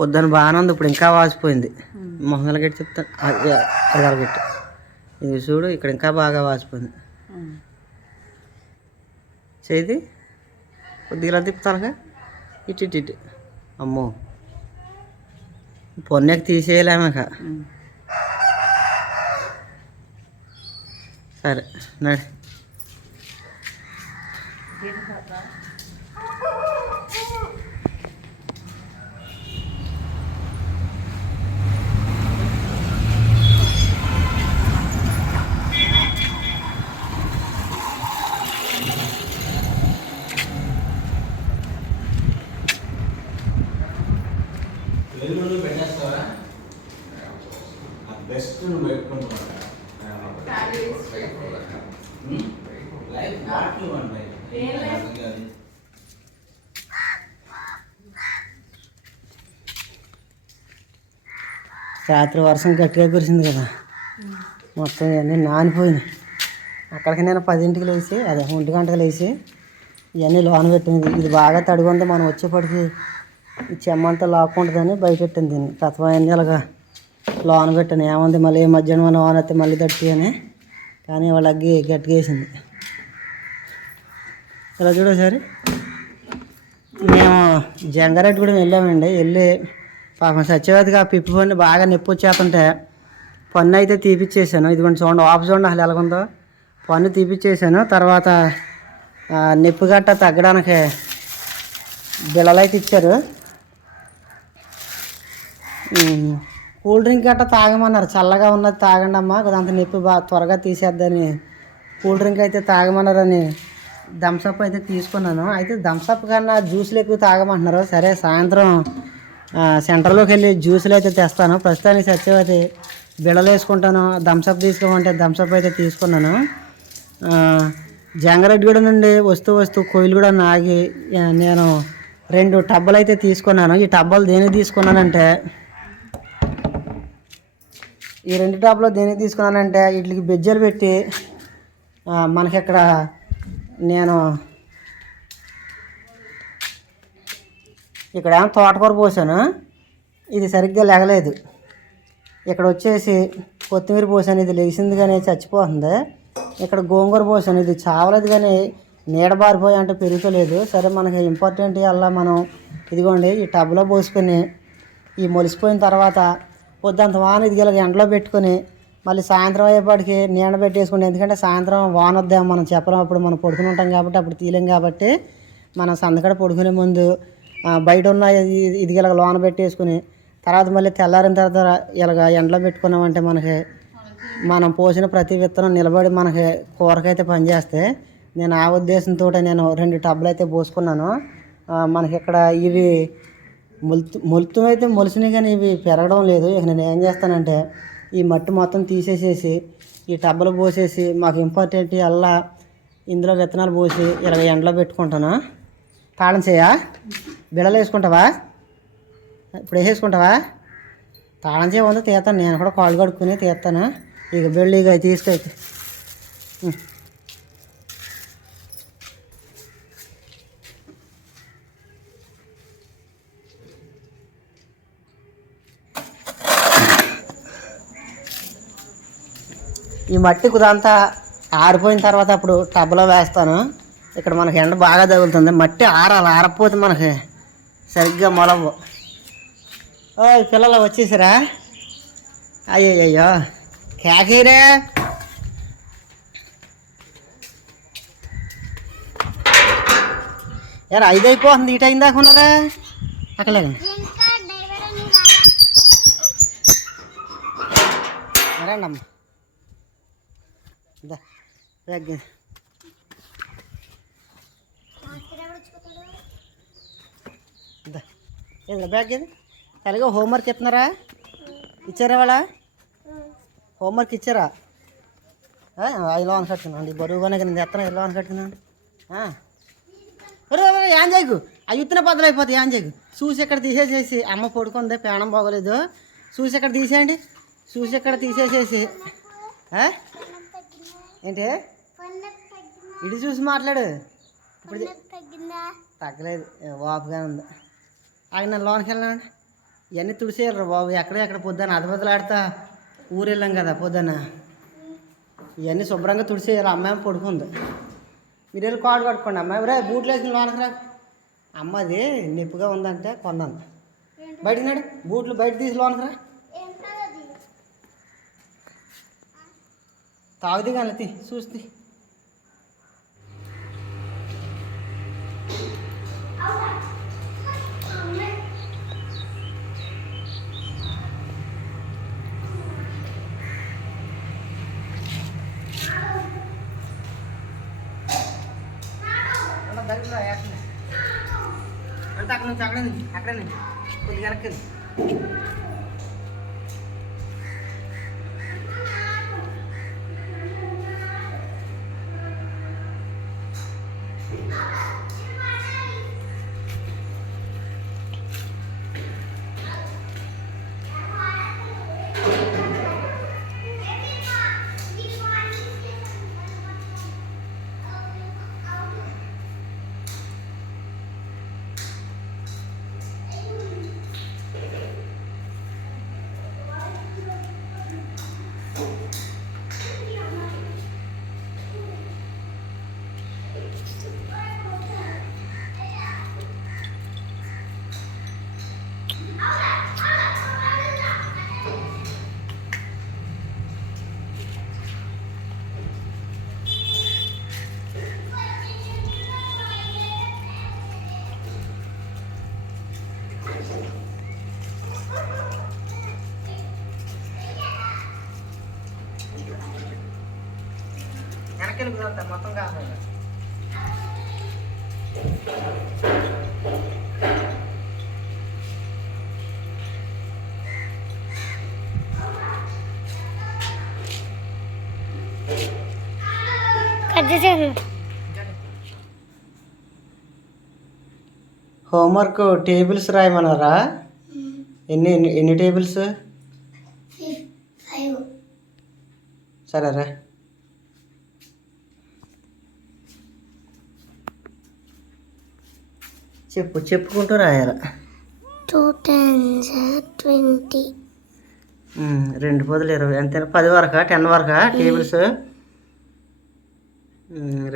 పొద్దున బాగానే ఉంది. ఇప్పుడు ఇంకా వాసిపోయింది. మొహంగల గట్టి చెప్తాను అదల గట్టి ఇది చూడు ఇక్కడ ఇంకా బాగా వాసిపోయింది. చేది కొద్దిగా ఇలా తిప్పుతానుగా? ఇటు ఇటు ఇటు. అమ్మో. పొన్నకి తీసేయలేమక సరే నడి. రాత్రి వర్షం గట్టిగా కురిసింది కదా. మొత్తం ఇవన్నీ నానిపోయినాయి. అక్కడికి నేను పదింటికి లేచి అదే ఒంటి గంటకు లేచి ఇవన్నీ లోన పెట్టింది. ఇది బాగా తడిగుంది మనం వచ్చేప్పటికి ఈ చెమ్మంతా లాక్కుంటుందని బయట పెట్టింది దీన్ని. తత్వం అన్నీ అలాగా లోన పెట్టాను ఏముంది? మళ్ళీ మధ్యాహ్నం మన వాన వస్తే మళ్ళీ తట్టి అని. కానీ వాళ్ళ అగ్గి గట్టిగా వేసింది. ఇలా చూడసారి మేము జంగారెడ్డి కూడా వెళ్ళామండి. వెళ్ళి పాపం సత్యవతిగా ఆ పిప్పి పన్ను బాగా నొప్పి వచ్చేస్తుంటే పన్ను అయితే తీపిచ్చేసాను. ఇదిగోండి చూడండి ఆఫ్ చూడండి అసలు ఎలాగుందో పన్ను తీపిచ్చేసాను. తర్వాత నొప్పి గట్ట తగ్గడానికి బిళ్ళలు అయితే ఇచ్చారు కూల్ డ్రింక్ గట్ట తాగమన్నారు. చల్లగా ఉన్నది తాగండి అమ్మా అంత నొప్పి బాగా త్వరగా తీసేద్దని కూల్ డ్రింక్ అయితే తాగమన్నారని థమ్సప్ అయితే తీసుకున్నాను. అయితే థమ్సప్ కన్నా జ్యూస్లు ఎక్కువ తాగమంటున్నారు. సరే సాయంత్రం సెంటర్లోకి వెళ్ళి జ్యూసులు అయితే తెస్తాను. ప్రస్తుతానికి సత్యవతి బిళ్ళలు వేసుకుంటాను. థమ్సప్ తీసుకోమంటే థమ్సప్ అయితే తీసుకున్నాను. జంగారెడ్డిగూడ నుండి వస్తూ వస్తూ కోయిలు కూడా ఆగి నేను రెండు టబ్బలు అయితే తీసుకున్నాను. ఈ టబ్బలు దేనికి తీసుకున్నానంటే ఈ రెండు టబ్లో దేనికి తీసుకున్నానంటే వీటికి బెజ్జలు పెట్టి మనకి ఇక్కడ నేను ఇక్కడ తోటకూర పోసాను? ఇది సరిగ్గా లెగలేదు. ఇక్కడ వచ్చేసి కొత్తిమీర పోసాను ఇది లేచింది కానీ చచ్చిపోతుంది. ఇక్కడ గోంగూర పోసాను ఇది చావలేదు కానీ నీడబారిపోయి అంటే పెరుగుతలేదు. సరే మనకి ఇంపార్టెంట్ అలా మనం ఇదిగోండి ఈ టబ్లో పోసుకొని ఈ మొలిసిపోయిన తర్వాత పొద్దుంత వాన ఇది గల ఎండలో పెట్టుకొని మళ్ళీ సాయంత్రం అయ్యేపాటికి నీడ పెట్టేసుకుంటే ఎందుకంటే సాయంత్రం వాన వద్దాం మనం చెప్పడం అప్పుడు మనం పడుకుని ఉంటాం కాబట్టి అప్పుడు తీయలేం కాబట్టి మనం సందకడ పడుకునే ముందు బయట ఉన్న ఇది- ఇలాగ లోన పెట్టేసుకుని తర్వాత మళ్ళీ తెల్లారిన తర్వాత ఇలాగ ఎండలో పెట్టుకున్నామంటే మనకి మనం పోసిన ప్రతి విత్తనం నిలబడి మనకి కూరకైతే పనిచేస్తే నేను ఆ ఉద్దేశంతో నేను రెండు టబ్బులు అయితే పోసుకున్నాను. మనకి ఇక్కడ ఇవి మొలుతు మొలుతు అయితే మొలిసినాయి కానీ ఇవి పెరగడం లేదు. ఇక నేను ఏం చేస్తానంటే ఈ మట్టి మొత్తం తీసేసేసి ఈ టబ్బులు పోసేసి మాకు ఇంపార్టెంట్ అల్లా ఇందులో విత్తనాలు పోసి ఇరవై ఎండలో పెట్టుకుంటాను. తాళం చేయా. బిళ్ళలు వేసుకుంటావా ఇప్పుడు వేసేసుకుంటావా? తాళం చేయ తీస్తాను. నేను కూడా కాళ్ళు కడుక్కుని తీస్తాను. ఇక బిళ్ళు ఇక తీసుకైతే ఈ మట్టి కుదంతా ఆరిపోయిన తర్వాత అప్పుడు టబ్లో వేస్తాను. ఇక్కడ మనకి ఎండ బాగా తగులుతుంది. మట్టి ఆరాలి ఆరపోతే మనకి సరిగ్గా మొలవు. ఓయ్ పిల్లలు వచ్చేసారా? అయ్యయ్యో కేకీరే. యారు ఐదు అయిపోతుంది ఇటు అయిందాక ఉన్నారా సరేనమ్మా రండి అమ్మ దా బ్యాగ్ ఇది. బ్యాగ్ ఇది? అలాగే హోంవర్క్ ఇస్తున్నారా? ఇచ్చారా వాళ్ళ? హోంవర్క్ ఇచ్చారా? ఇలా అని కట్టుకున్నాండి బరువుగానే కదా నేను ఎత్తనా ఇలా అని కట్టుకున్నాను ఏం చేయకు? అవి ఇత్తన బదులు అయిపోతాయి ఏం చేయకు? చూసి ఎక్కడ తీసేసేసి అమ్మ పడుకుంది ప్రాణం బాగోలేదు. చూసి ఎక్కడ తీసేయండి? చూసి ఎక్కడ తీసేసేసి? ఏంటి? ఇటు చూసి మాట్లాడు. ఇప్పుడు తగ్గలేదు. ఏ, వాపుగా ఉంది. ఆగి నన్ను లోనికి వెళ్ళండి ఇవన్నీ తుడిసేయాలరా బాబు. ఎక్కడ ఎక్కడ పొద్దున్న అదబదలాడతా ఊరు వెళ్ళాం కదా పొద్దున ఇవన్నీ శుభ్రంగా తుడిసేయాలి. అమ్మాయి పడుకుంది. మీరు వెళ్ళి కాడు కట్టుకోండి అమ్మాయి రే బూట్లు వేసిన లోనకి రా. అమ్మది నొప్పిగా ఉందంటే కొన్నాను. బయటికి నాడు. బూట్లు బయట తీసి లోనకి రా. తాగుది కానీ తీ చూసి అంటే అక్కడ నుంచి అక్కడ నుంచి అక్కడ నుంచి కొద్దిగా వెనక్కి వెళ్ళు. కుదరతా మొత్తం చేసాను హోంవర్క్ టేబుల్స్ రాయమన్నారా? ఎన్ని ఎన్ని టేబుల్స్ ఫైవ్ సరేరా. చెప్పు చెప్పుకుంటూ రాయాలి? Two tens twenty. రెండు పదులు ఇరవై. అంతే పది వరకా? టెన్ వరకా? టేబుల్స్?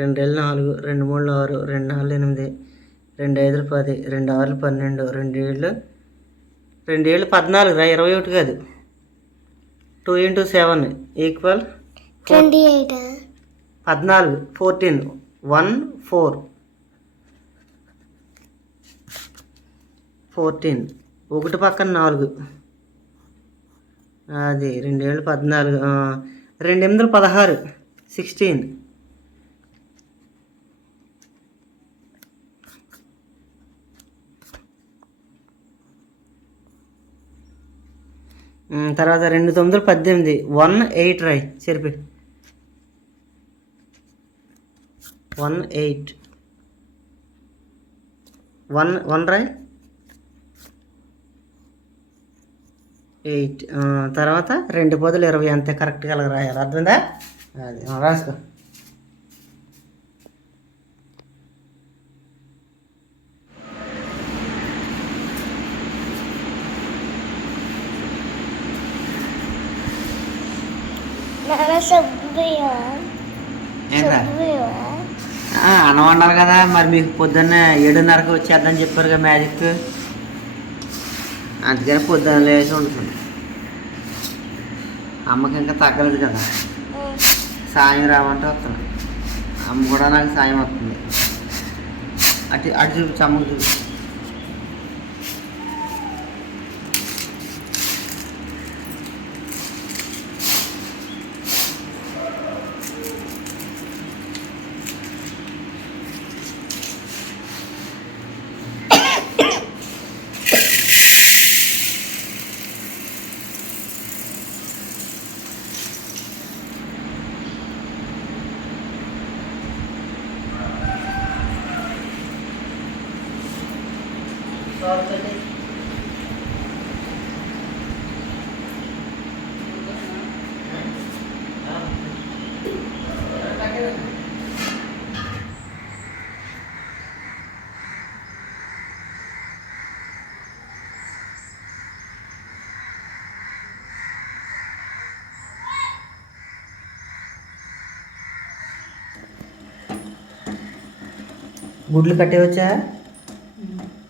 రెండు ఏళ్ళు నాలుగు రెండు మూడు ఆరు రెండు నాలుగు ఎనిమిది రెండు ఐదులు పది రెండు ఆరులు పన్నెండు రెండు ఏళ్ళు రెండు ఏళ్ళు పద్నాలుగు రా ఇరవై ఒకటి కాదు. Two into seven equal twenty eight? పద్నాలుగు ఫోర్టీన్ వన్ ఫోర్. ఫోర్టీన్. ఒకటి పక్కన నాలుగు. అది రెండేళ్ళు పద్నాలుగు రెండు ఎనిమిది పదహారు. సిక్స్టీన్. తర్వాత రెండు తొమ్మిది పద్దెనిమిది. వన్ ఎయిట్ రై చెరిపి. One eight. వన్ వన్ రై? ఎయిట్ తర్వాత రెండు పదులు ఇరవై అంతే కరెక్ట్గా రాయాలి. అర్థమైందా? అది రాసుకో. వండాలి కదా. మరి మీకు పొద్దున్న ఏడున్నరకు వచ్చేద్దని చెప్పారుగా మ్యాజిక్. అందుకని పొద్దున లేచి ఉంటుంది అమ్మకి ఇంకా తగ్గలేదు కదా. సాయం రావంటే వస్తున్నాను అమ్మ కూడా నాకు సాయం వస్తుంది. అటు అటు చూపించు అమ్మకి చూపించు. తోడుతుంది గుడ్లు కట్టేవచ్చా?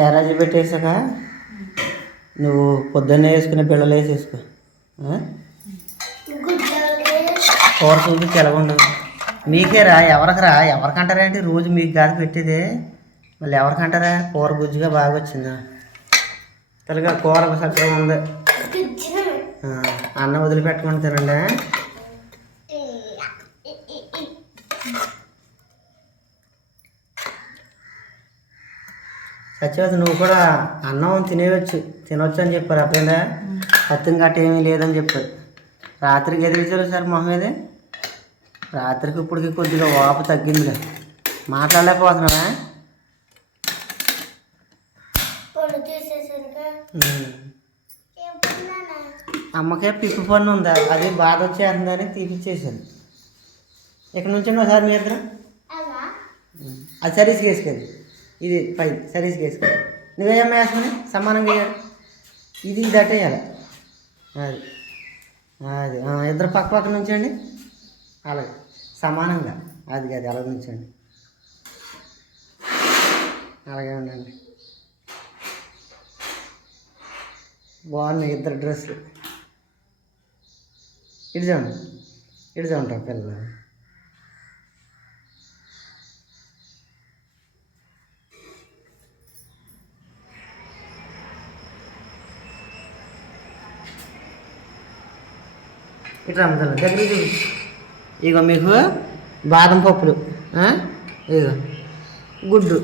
క్యారేజీ పెట్టేసాక నువ్వు పొద్దున్నే వేసుకునే పిల్లలు వేసేసుకో? కూర చూపించి ఎలా ఉండదు. మీకే రా ఎవరికి రా ఎవరికంటారేంటి రోజు మీకు కాదు పెట్టేది. మళ్ళీ ఎవరికంటారా? కూర గుజ్జుగా బాగా వచ్చిందా? తెలుగా కూర చక్కగా ఉంది. అన్నం వదిలిపెట్టమని తినండి సత్యవతి నువ్వు కూడా అన్నం తినేయచ్చు. తినొచ్చు అని చెప్పారు అప్పుడేనా సత్యం గట్ట ఏమీ లేదని చెప్పారు. రాత్రికి ఎదిరించారు సార్ మొహం ఇది రాత్రికి ఇప్పటికి కొద్దిగా వాపు తగ్గిందిలే. మాట్లాడలేకపోతున్నావా. అమ్మకే పిప్పి పన్ను ఉందా? అది బాధ వచ్చేస్తుందని తీపిచ్చేసాను ఇక్కడ నుంచి ఒకసారి మీ ఇద్దరు. అది సరీస్కి వేసుకెళ్ళి. ఇది పై సరీస్కి వేసుకెళ్ళి నువ్వేమన్నా వేసుకుని సమానంగా వేయాలి ఇది ఇది వేయాలి అది. అది. ఇద్దరు పక్క పక్క నుంచండి. అలాగే. సమానంగా. అది అది అలా నుంచండి. అలాగే ఉండండి. బాగున్నాయి ఇద్దరు డ్రెస్సులు. ఇటు చూడండి. ఇటు పిల్లలు ఇటు రమ్మదల దగ్గర ఇగో మీకు బాదం పప్పులు? ఇగో గుడ్డు.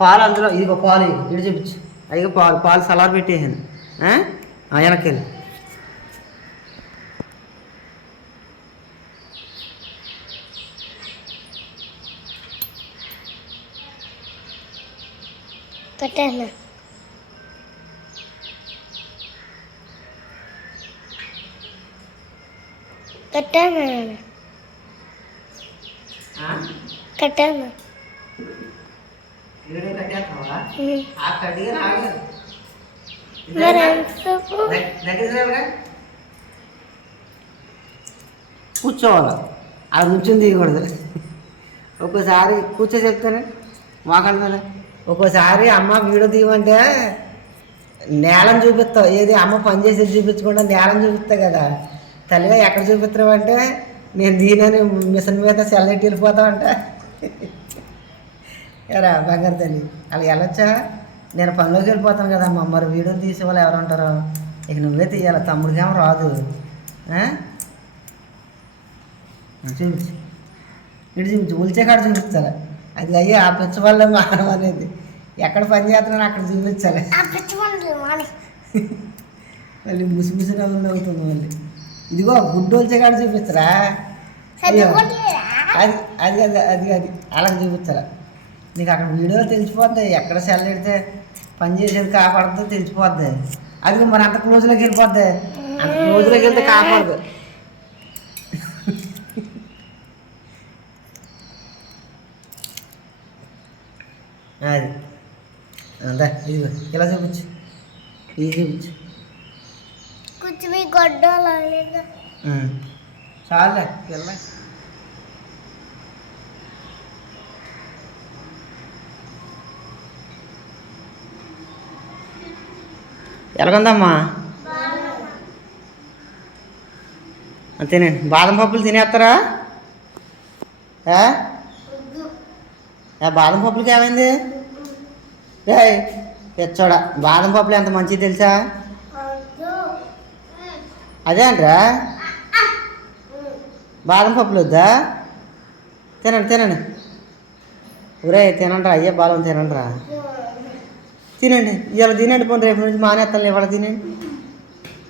పాలు. అందులో ఇదిగో పాలు ఇగో ఇటు చూపించు. అయ్యో పాలు పాలు సలార్ పెట్టేసాను వెనక్కెళ్ళి. పెట్టాను కట్టాను? కట్టాను. ఆ కూర్చోవాలి? అది నుంచుని తీయకూడదు. ఒక్కోసారి కూర్చో చెప్తాను మోకాళ్ళ ఒక్కోసారి అమ్మ వీడియో తీయమంటే నేలం చూపిస్తావు. ఏది అమ్మ పని చేసేది చూపించకుండా నేలం చూపిస్తా కదా. తల్లిగా ఎక్కడ చూపిస్తావు అంటే నేను దీనని మిషన్ మీద సెల్లెట్టి వెళ్ళిపోతావు అంట ఎరా బంగారు తల్లి అలా వెళ్ళొచ్చా? నేను పనిలోకి వెళ్ళిపోతాను కదా అమ్మ. మరి వీడియో తీసే వాళ్ళు ఎవరు ఉంటారు? ఇక నువ్వే తీయాలి తమ్ముడికేమో రాదు? చూపించు. ఇటు చూపించు. ఉల్చే కాడ చూపించాలి. అది అయ్యి ఆ పిచ్చ వల్ల మానవ అనేది. ఎక్కడ పని చేస్తున్నానో అక్కడ చూపించాలి. మళ్ళీ ముసి ముసి నవ్వులు అవుతుంది మళ్ళీ. ఇదిగో గుడ్డు ఉల్చే కాడ. చదువుకోవట్లేదా అది అది అది అది అది అలా చూపించాలి నీకు అక్కడ వీడియోలో తెలిసిపోద్ది. ఎక్కడ సెల్ పెడితే పని చేసేది కాపాడుతుందో తెలిసిపోద్ది. అది మరి అంత క్లోజ్లోకి వెళ్ళిపోద్ది. అంత క్లోజ్లోకి వెళ్తే కాపాడదు. అది. అంతే ఇదిగో ఇలా చూపించు. ఇది చూపించు. కొంచెం ఈ ఎలాగుందమ్మా? అంతేనండి బాదం పప్పులు తినేస్తారా? బాదం పప్పులకి ఏమైంది? రే తెచ్చోడా బాదం పప్పులు ఎంత మంచిది తెలుసా? అదే బాదం పప్పులు వద్దా? తినండి తినండి. ఒరే తినండిరా అయ్యే బాదం తినండిరా తినండి ఇవాళ తినండి పోనీ రేపు నుంచి మానేస్తాను ఇవాళ తినండి.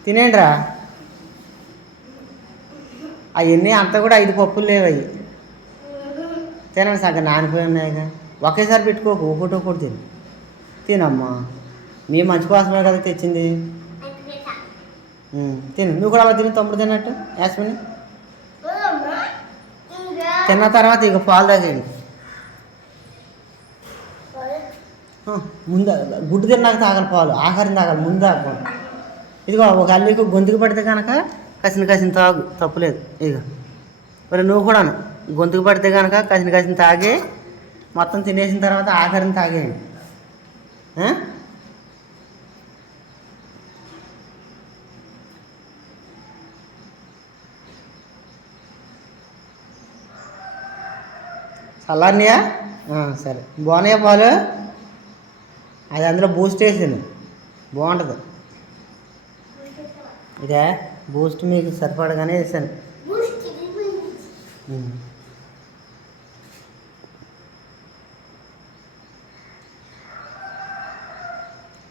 తినండిరా అవన్నీ అంతా కూడా ఐదు పప్పులు లేవు అవి తినండి సగం నానిపోయి ఉన్నాయిగా ఒకేసారి పెట్టుకోకు ఒకటి ఒకటి తిను. తినమ్మా. నీ మంచి కోసమే కదా తెచ్చింది. తిను. నువ్వు కూడా అలా తిని తమ్ముడు తిన్నట్టు యాస్మిని. తిన్న తర్వాత ఇక పాలు తాగేయండి. ముందు గుడ్డు తిన్నాక తాగాలి పాలు ఆఖరిని తాగాలి ముందు తాగకూడదు ఇదిగో ఒక అల్లికి గొంతుకు పడితే కనుక కసిన కసిన తాగు తప్పులేదు. ఇదిగో. మరి నువ్వు కూడా గొంతుకు పడితే కనుక కసిన కసిన తాగి మొత్తం తినేసిన తర్వాత ఆఖరిని తాగేయండి. ఆ, సరే. బాగున్నాయా పాలు? అది అందులో బూస్ట్ వేసాను బాగుంటుంది. ఇదే బూస్ట్ మీకు సరిపడగానే వేసాను.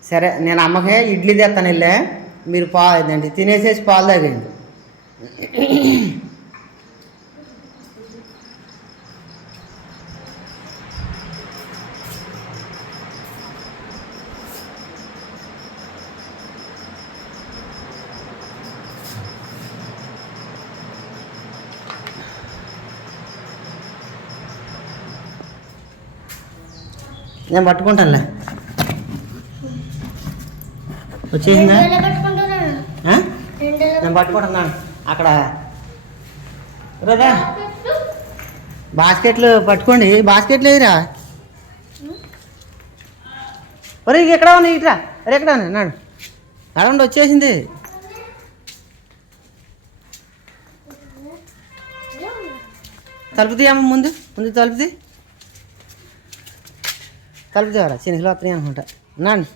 సరే నేను అమ్మకే ఇడ్లీ తెస్తాను వెళ్ళే మీరు పా తినేసేసి పాలు తాగండి నేను పట్టుకుంటానులే. వచ్చేసిందా? నేను పట్టుకుంటున్నాను అక్కడ. రాదా బాస్కెట్లు పట్టుకోండి. బాస్కెట్లు ఏదిరా? ఒరే ఎక్కడ ఉన్నాయి? ఇట్రా అరే ఎక్కడ ఉన్నాయి? నాడు. నడండి వచ్చేసింది. తలుపు తీయమ్మ ముందు. ముందు తలుపు తీ తలుపు తీయరా చిన్నలు వస్తున్నాయి అనుకుంటా. నాండి